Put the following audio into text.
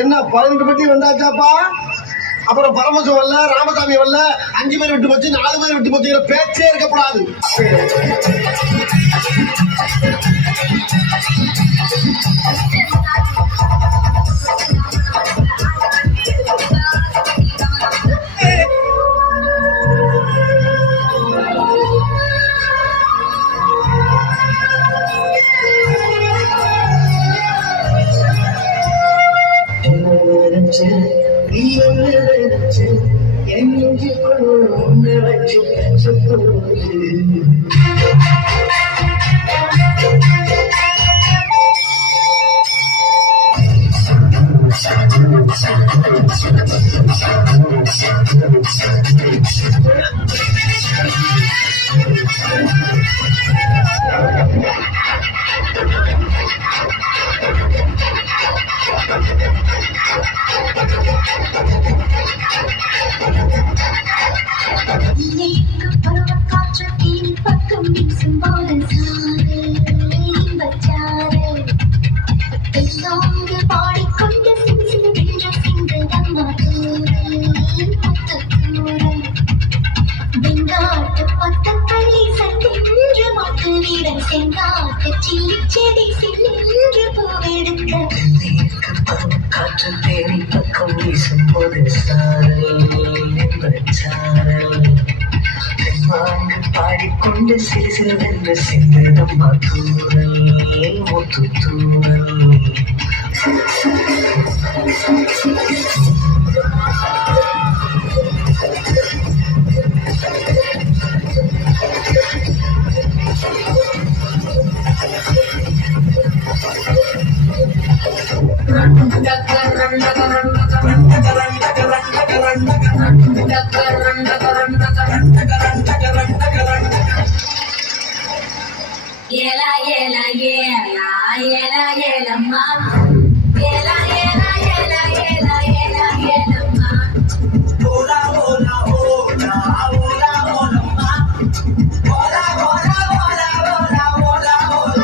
என்ன 18 பட்டி வந்தாச்சாப்பா? அப்புறம் பரமசம் வரல, ராமசாமி வரல, 5 பேர் விட்டு போச்சு, 4 பேர் விட்டு போச்சு, பேச்சே இருக்கக்கூடாது. காற்று தேடி பக்கம் வீசும் போது பாடிக்கொண்டு சிறு சிறுவென்று சிந்தனம்மா தூரல் முத்து தூரல் Yela yela yela yela yela ma. Yela yela yela yela yela yela ma. Hola hola hola hola hola ma. Hola hola hola hola hola hola.